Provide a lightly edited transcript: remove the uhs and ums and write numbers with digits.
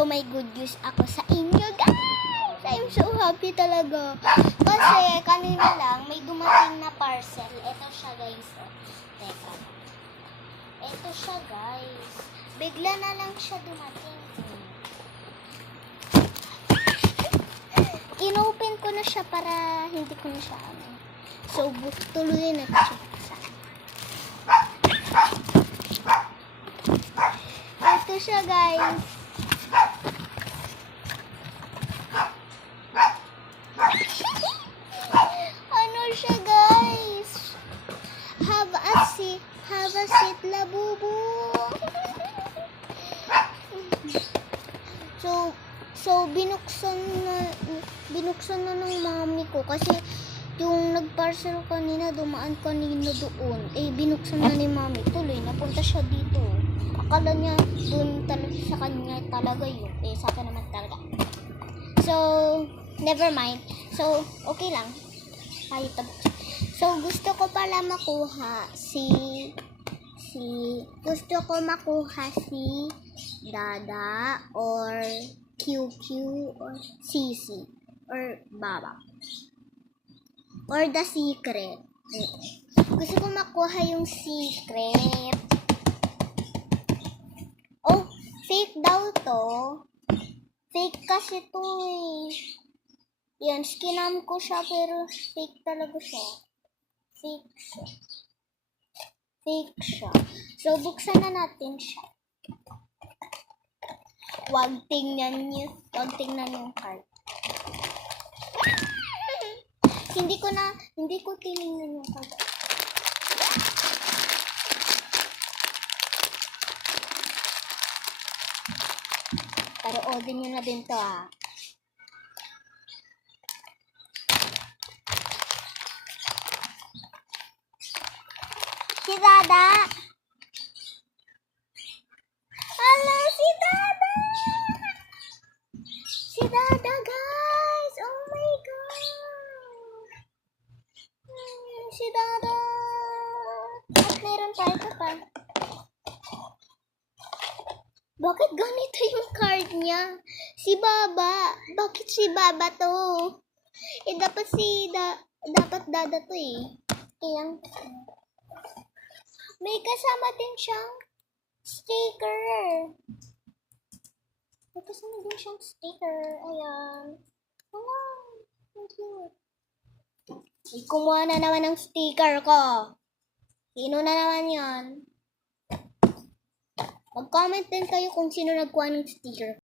So, may good news ako sa inyo, guys! I'm so happy talaga. Kasi, kanina lang, may dumating na parcel. Ito siya, guys. Teka. Ito siya, guys. Bigla na lang siya dumating. Inopen ko na siya para hindi ko na siya So, tuloy na siya. Ito siya, guys. Ano siya, guys? Have a seat, labubu. So binuksan na ng mami ko kasi yung nag-parcel kanina, dumaan kanina doon. Binuksan na ni mami. Tuloy, napunta siya dito. Akala niya doon talaga sa kanya talaga yun. Sa akin naman talaga. So, never mind. So, okay lang. So, gusto ko pala makuha si Dada or QQ or CC or Baba or the secret. Gusto ko makuha yung secret. Oh, fake daw to. Fake kasi to Yan, skinam ko siya pero fake talaga siya. Fake siya. So, buksan na natin siya. Huwag tingnan yung card. Hindi ko tinignan yung card. Pero odin nyo na din to Si Dada! Hello, si Dada! Si Dada, guys! Oh my God! Si Dada! At meron tayo pa. Bakit ganito yung card niya? Si Baba. Bakit si Baba to? Dapat Dada to Kaya, may kasama din siyang sticker. Ayan. Thank you. Kumuha na naman ng sticker ko. Sino na naman yan? Mag-comment din kayo kung sino nagkuha ng sticker.